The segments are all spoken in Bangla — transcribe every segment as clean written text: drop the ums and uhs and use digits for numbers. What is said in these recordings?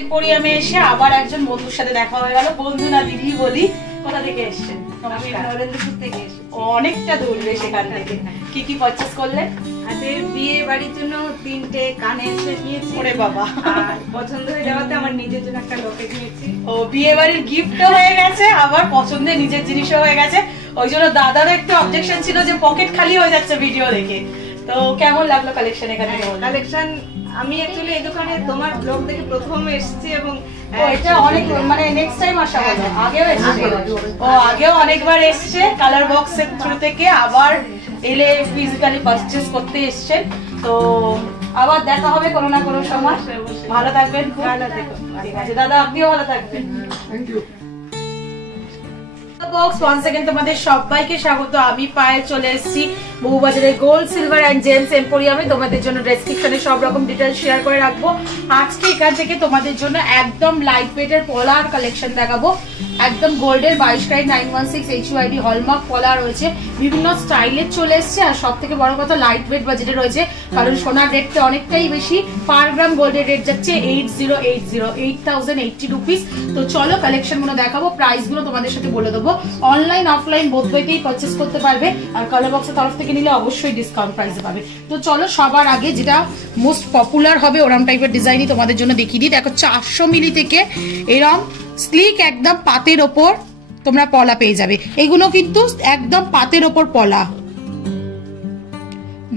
এম্পোরিয়ামে এসে আবার একজন বন্ধুর সাথে দেখা হয়ে গেল। বন্ধু না দিদি বলি। কোথা থেকে এসেছেন? নরেন্দ্রপুর থেকে এসেছি। অনেকটা দূর সেখান থেকে। কি কি পারচেজ করলেন? আজকে বিয়ে বাড়ির জন্য 3টে কানের সেট নিয়েছি। ওরে বাবা, আর পছন্দ হয়ে যাওয়াতে আমার নিজের জন্য একটা লকেট নিয়েছি। ও বিয়ে বাড়ির গিফটও হয়ে গেছে, আবার পছন্দের নিজের জিনিসও হয়ে গেছে। ওই জন্য দাদারও একটু অবজেকশন ছিল যে পকেট খালি হয়ে যাচ্ছে ভিডিও দেখে। তো কেমন লাগলো কালেকশন এখানে? কালেকশন আমি অ্যাকচুয়ালি এই দোকানে তোমার ব্লগ দেখে প্রথম এসেছি এবং এটা অনেক মানে নেক্সট টাইম আসা হবে। আগেও এসেছে, ও আগেও অনেকবার এসেছে কালার বক্সের থ্রু থেকে, আবার এলে ফিজিক্যালি পারচেজ করতে এসেছেন। তো আবার দেখা হবে কোনো না কোনো সময়। ভালো থাকবেন, ভালো থাকবেন। ঠিক আছে দাদা, আপনিও ভালো থাকবেন। Thank you. বক্স ওয়ান্স अगेन তোমাদের সবাইকে স্বাগত। আমি পায়েল চলে এসেছি বউবাজারের গোল্ড সিলভার এন্ড জেমস এম্পোরিয়ামে। তোমাদের জন্য ডেসক্রিপশনে সব রকম ডিটেইলস শেয়ার করে রাখবো। আজকে এখান থেকে তোমাদের জন্য একদম লাইট ওয়েটের পলার কালেকশন দেখাবো। একদম গোল্ডের 22 ক্যারেট 916 HUID হলমার্ক পলা রয়েছে, বিভিন্ন স্টাইলের চলে এসেছে। আর সব থেকে বড় কথা লাইট ওয়েট বাজেটে রয়েছে, কারণ সোনার রেটটা অনেকটাই বেশি। পার গ্রাম গোল্ডের রেট যাচ্ছে 8080 রুপিস। তো চলো কালেকশন গুলো দেখাবো, প্রাইস গুলো তোমাদের সাথে বলে দেবো। অনলাইন অফলাইন বোথ ওয়েতেই পারচেজ করতে পারবে, আর কালার বক্সের তরফ থেকে নিলে অবশ্যই ডিসকাউন্ট প্রাইসে পাবে। তো চলো সবার আগে যেটা মোস্ট পপুলার হবে ওরম টাইপের ডিজাইনই তোমাদের জন্য দেখিয়ে দিই। দেখো 400 মিলি থেকে এরম স্লিক একদম পাতের ওপর তোমরা পলা পেয়ে যাবে। এগুলো কিন্তু একদম পাতের ওপর পলা।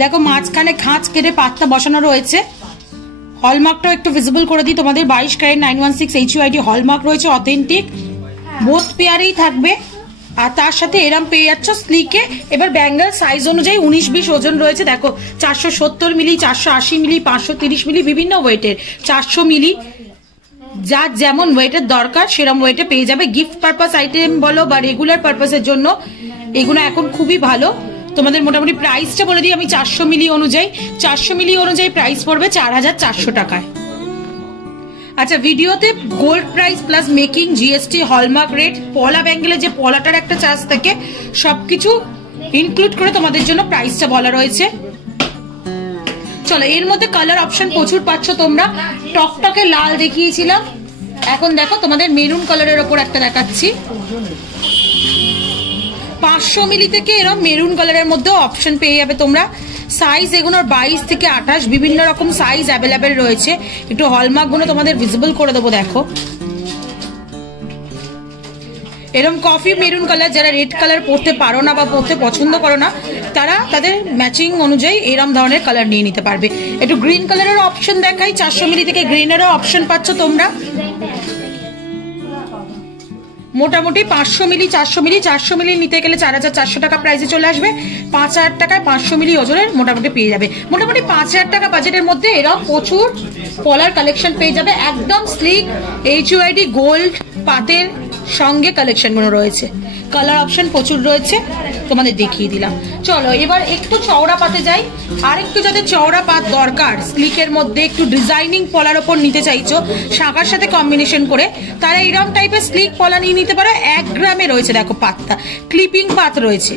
দেখো মাঝখানে খাঁজ কেটে পাতটা বসানো রয়েছে। হলমার্কটাও একটু ভিজিবল করে দিই তোমাদের। 22 ক্যারেট 916 HUID হলমার্ক রয়েছে, অথেন্টিক। বোথ পেয়ারেই থাকবে। আর তার সাথে এরম পেয়ে যাচ্ছ স্লিকে। এবার ব্যাঙ্গেল সাইজ অনুযায়ী 19-20 ওজন রয়েছে। দেখো 470 মিলি, 480 মিলি, 530 মিলি, বিভিন্ন ওয়েটের। 400 মিলি, যার যেমন ওয়েটের দরকার সেরকম ওয়েটে পেয়ে যাবে। গিফট পারপাস আইটেম বলো বা রেগুলার পারপাসের জন্য এগুলো এখন খুবই ভালো। তোমাদের মোটামুটি প্রাইসটা বলে দিই আমি। 400 মিলি অনুযায়ী প্রাইস পড়বে 4400 টাকায়। আচ্ছা, ভিডিওতে gold price plus making, GST, hallmark rate, পলা ব্যাঙ্গেলের যে পলাটার একটা চার্জ থাকে, সবকিছু ইনক্লুড করে তোমাদের জন্য প্রাইসটা বলা রয়েছে। চলো, এর মধ্যে কালার অপশন প্রচুর পাচ্ছ তোমরা। টকটকে লাল দেখিয়েছিলাম, এখন দেখো তোমাদের মেরুন কালারের ওপর একটা দেখাচ্ছি। 500 মিলি থেকে এরকম মেরুন কালারের মধ্যেও অপশন পেয়ে যাবে তোমরা। সাইজ এগুলোর 22 থেকে 28 বিভিন্ন রকম সাইজ অ্যাভেলেবেল রয়েছে। একটু হলমার্ক গুলো তোমাদের ভিজিবল করে দেবো। দেখো এরকম কফি মেরুন কালার, যারা রেড কালার পরতে পারো না বা পরতে পছন্দ করো না, তারা তাদের ম্যাচিং অনুযায়ী এরকম ধরনের কালার নিয়ে নিতে পারবে। একটু গ্রিন কালারের অপশন দেখাই। 400 মিলি থেকে গ্রিনেরও অপশন পাচ্ছ তোমরা। মোটামুটি 500 মিলি 400 মিলি নিতে গেলে 4400 টাকা প্রাইসে চলে আসবে। 5000 টাকায় 500 মিলি ওজনের মোটামুটি পেয়ে যাবে। মোটামুটি 5000 টাকা বাজেটের মধ্যে এরকম প্রচুর পলার কালেকশন পেয়ে যাবে। একদম স্লিক HUID গোল্ড পাতের সঙ্গে কালেকশন গুলো রয়েছে। কালার অপশন প্রচুর রয়েছে, তোমাদের দেখিয়ে দিলাম। চলো এবার একটু চওড়া পাতে যাই। আর একটু যাদের চওড়া পাত দরকার, স্লিকের মধ্যে একটু ডিজাইনিং পলার ওপর নিতে চাইছো শাখার সাথে কম্বিনেশন করে, তারা এরকম টাইপের স্লিক পলা নিয়ে নিতে পারো। 1 গ্রামে রয়েছে। দেখো পাতটা ক্লিপিং পাত রয়েছে।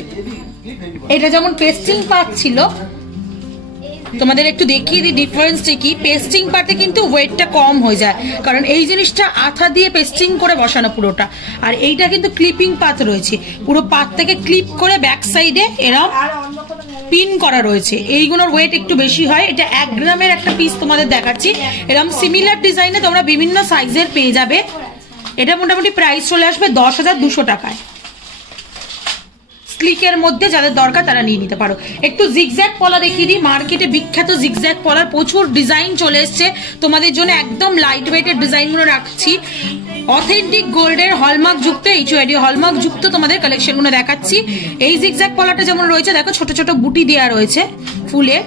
এটা যেমন পেস্টিং পাত ছিল, তোমাদের একটু দেখিয়ে দিই ডিফারেন্সটা কি। পেস্টিং পাতে কিন্তু ওয়েটটা কম হয়ে যায়, কারণ এই জিনিসটা আঠা দিয়ে পেস্টিং করে বসানো পুরোটা। আর এইটা কিন্তু ক্লিপিং পাত রয়েছে, পুরো পাত থেকে ক্লিপ করে ব্যাক সাইডে এরকম পিন করা রয়েছে। এইগুলোর ওয়েট একটু বেশি হয়। এটা 1 গ্রামের একটা পিস তোমাদের দেখাচ্ছি। এরকম সিমিলার ডিজাইনে তোমরা বিভিন্ন সাইজের পেয়ে যাবে। এটা মোটামুটি প্রাইস চলে আসবে 10,200 টাকায়। স্লিকের মধ্যে যাদের দরকার তারা নিয়ে নিতে পারো। একটু জিগজ্যাগ পলা দেখিয়ে দিই। মার্কেটে বিখ্যাত জিগজ্যাগ পলার প্রচুর ডিজাইন চলে এসছে তোমাদের জন্য। একদম লাইট ওয়েটের ডিজাইনগুলো রাখছি। অথেন্টিক গোল্ডের হলমার্ক যুক্ত HUID হলমার্ক যুক্ত তোমাদের কালেকশনগুলো দেখাচ্ছি। এই জিগজ্যাগ পলাটা যেমন রয়েছে, দেখো ছোট ছোট বুটি দেওয়া রয়েছে ফুলের,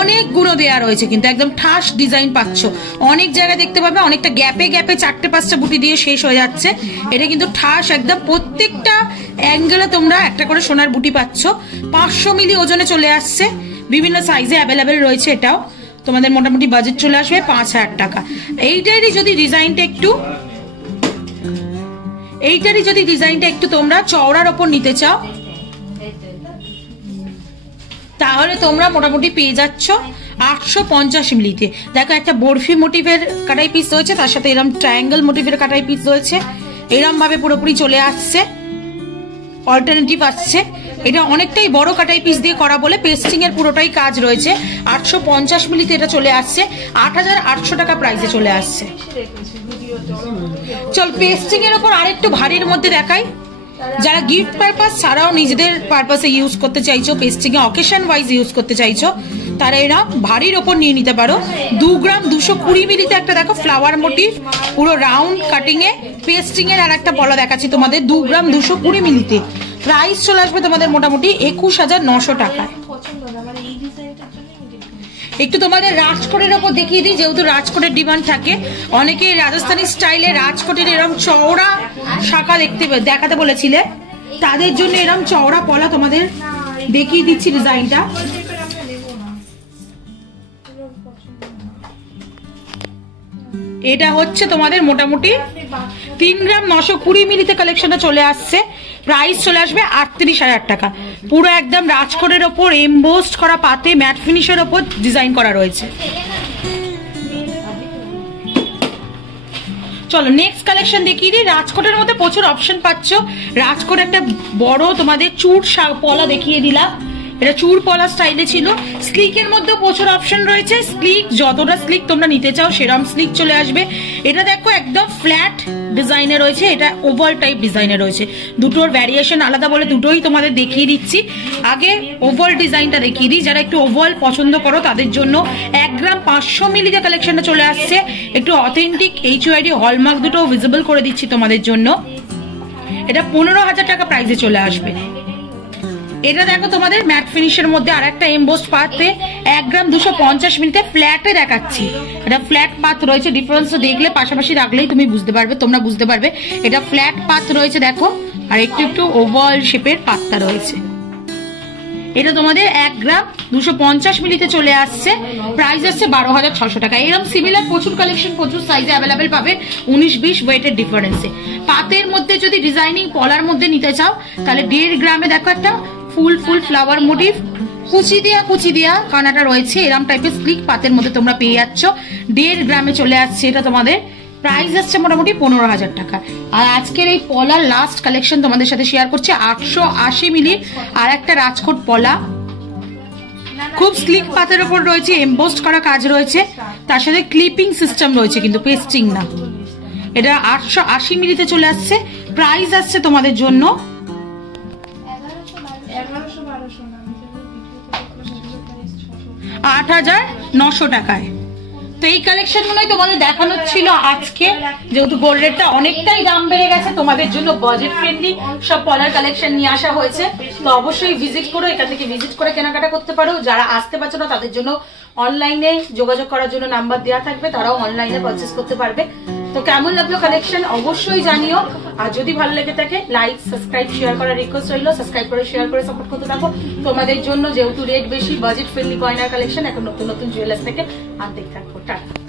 অনেক গুলো দেওয়া রয়েছে, কিন্তু একদম ঠাস ডিজাইন পাচ্ছ। অনেক জায়গায় দেখতে পাবে অনেকটা গ্যাপে গ্যাপে 4-5টা বুটি দিয়ে শেষ হয়ে যাচ্ছে। এটা কিন্তু ঠাস একদম, প্রত্যেকটা অ্যাঙ্গেলে তোমরা একটা করে সোনার বুটি পাচ্ছ। 500 মিলি ওজনে চলে আসছে, বিভিন্ন সাইজে অ্যাভেলেবেল রয়েছে। এটাও তোমাদের মোটামুটি বাজেট চলে আসবে 5000 টাকা। এইটারই যদি ডিজাইনটা একটু তোমরা চওড়ার ওপর নিতে চাও, তাহলে তোমরা মোটামুটি পেয়ে যাচ্ছ 850 মিলিতে। দেখো একটা বরফি মোটিভের কাটাই পিস রয়েছে, তার সাথে এরকম ট্রায়াঙ্গেল মোটিভের কাটাই পিস রয়েছে, এরকম ভাবে পুরোপুরি চলে আসছে, অল্টারনেটিভ আসছে। এটা অনেকটাই বড় কাটাই পিস দিয়ে করা বলে পেস্টিং এর পুরোটাই কাজ রয়েছে। 850 মিলিতে এটা চলে আসছে, 8800 টাকা প্রাইসে চলে আসছে। চল পেস্টিং এর উপর আরেকটু ভারীর মধ্যে দেখাই। যারা গিফট পারপাস ছাড়াও নিজেদের পারপাসে ইউজ করতে চাইছো, পেস্টিং এ অকেশন ওয়াইজ ইউজ করতে চাইছো, তারা এরা ভারীর ওপর নিয়ে নিতে পারো। 2 গ্রাম 220 মিলিতে একটা দেখো ফ্লাওয়ার মোটিভ পুরো রাউন্ড কাটিং এ পেস্টিং এর আর একটা পলা দেখাচ্ছি তোমাদের 2 গ্রাম 220 মিলিতে। প্রাইস চলে আসবে তোমাদের মোটামুটি 21900 টাকায়। একটু তোমাদের রাজকোটের ওপর দেখিয়ে দিই, যেহেতু রাজকোটের ডিমান্ড থাকে, অনেকে রাজস্থানী স্টাইলে রাজকোটের এরকম চওড়া শাখা দেখাতে বলেছিলে, তাদের জন্য এরকম চওড়া পলা তোমাদের দেখিয়ে দিচ্ছি ডিজাইনটা। এটা হচ্ছে তোমাদের মোটামুটি 3 গ্রাম 920 মিলিতে কালেকশনটা চলে আসছে। প্রাইস চলে আসবে 38,000 টাকা। পুরো একদম রাজকোটের ওপর এমবোসড করা পাতে ম্যাট ফিনিশের ওপর ডিজাইন করা রয়েছে। চলো নেক্সট কালেকশন দেখিয়ে দিই। রাজকোটের মধ্যে প্রচুর অপশন পাচ্ছ। রাজকোট একটা বড় তোমাদের চুর পলা দেখিয়ে দিলাম, এটা চুর পলা স্টাইলে ছিল। স্লিকের মধ্যে প্রচুর অপশন রয়েছে, স্লিক যতটা স্লিক তোমরা নিতে চাও সেরকম স্লিক চলে আসবে। এটা দেখো একদম ফ্ল্যাট ডিজাইনে রয়েছে, এটা ওভাল টাইপ ডিজাইনে রয়েছে। দুটোর ভ্যারিয়েশন আলাদা বলে দুটোই তোমাদের দেখিয়ে দিচ্ছি। আগে ওভাল ডিজাইনটা দেখিয়ে দিই, যারা একটু ওভাল পছন্দ করো তাদের জন্য 1 গ্রাম 500 মিলিতে কালেকশনটা চলে আসছে। একটু অথেন্টিক HUID হলমার্ক দুটো ভিজিবল করে দিচ্ছি তোমাদের জন্য। এটা 15,000 টাকা প্রাইসে চলে আসবে। এটা দেখো তোমাদের ম্যাট ফিনিশের মধ্যে আর একটা এমবোসড পাতে 1 গ্রাম 250 মিলিতে ফ্ল্যাটে দেখাচ্ছি। এটা ফ্ল্যাট পাত রয়েছে, ডিফারেন্স দেখলে পাশাপাশি রাখলেই তুমি বুঝতে পারবে, তোমরা বুঝতে পারবে। এটা ফ্ল্যাট পাত রয়েছে দেখো, আর একটু একটু ওভাল শেপের পাতটা রয়েছে। এটা তোমাদের 1 গ্রাম 250 মিলিতে চলে আসছে। প্রাইস আসছে 12,600 টাকা। এরকম সিমিলার প্রচুর কালেকশন প্রচুর সাইজে অ্যাভেলেবেল পাবে, 19-20 ওয়েটের ডিফারেন্সে। পাতের মধ্যে যদি ডিজাইনিং পলার মধ্যে নিতে চাও তাহলে 1.5 গ্রামে দেখো একটা ফুল ফ্লাওয়ার মোটিভ কুচি দিয়া কানাটা রয়েছে, এরকম টাইপের স্লিক পাতের মধ্যে তোমরা পেয়ে যাচ্ছ। 1.5 গ্রামে চলে আসছে। এটা তোমাদের প্রাইস আসছে মোটামুটি 15,000 টাকা। আর আজকের এই পলার লাস্ট কালেকশন তোমাদের সাথে শেয়ার করছি 880 মিলি আর একটা রাজকোট পলা, খুব স্লিক পাতের উপর রয়েছে, এমবোসড করা কাজ রয়েছে, তার সাথে ক্লিপিং সিস্টেম রয়েছে কিন্তু পেস্টিং না। এটা 880 মিলিতে চলে আসছে। প্রাইস আসছে তোমাদের জন্য 8,900 টাকায়। তো এই কালেকশন গুলোই তোমাদের দেখানোর ছিল আজকে, যেহেতু গোল্ড রেটটা অনেকটাই দাম বেড়ে গেছে, তোমাদের জন্য বাজেট ফ্রেন্ডলি সব পলার কালেকশন নিয়ে আসা হয়েছে। তো অবশ্যই ভিজিট করো, এখান থেকে ভিজিট করে কেনাকাটা করতে পারো। যারা আসতে পারছো না তাদের জন্য অনলাইনে যোগাযোগ করার জন্য নাম্বার দেওয়া থাকবে, তারাও অনলাইনে পারচেস করতে পারবে। তো কেমন লাগলো কালেকশন অবশ্যই জানিও, আর যদি ভালো লেগে থাকে লাইক সাবস্ক্রাইব শেয়ার করার রিকোয়েস্ট রইল। সাবস্ক্রাইব করে শেয়ার করে সাপোর্ট করতে থাকো। তোমাদের জন্য যেহেতু রেট বেশি, বাজেট ফ্রেন্ডলি গয়নার কালেকশন এখন নতুন নতুন জুয়েলার্স থেকে আনতে থাকবো। টাটা।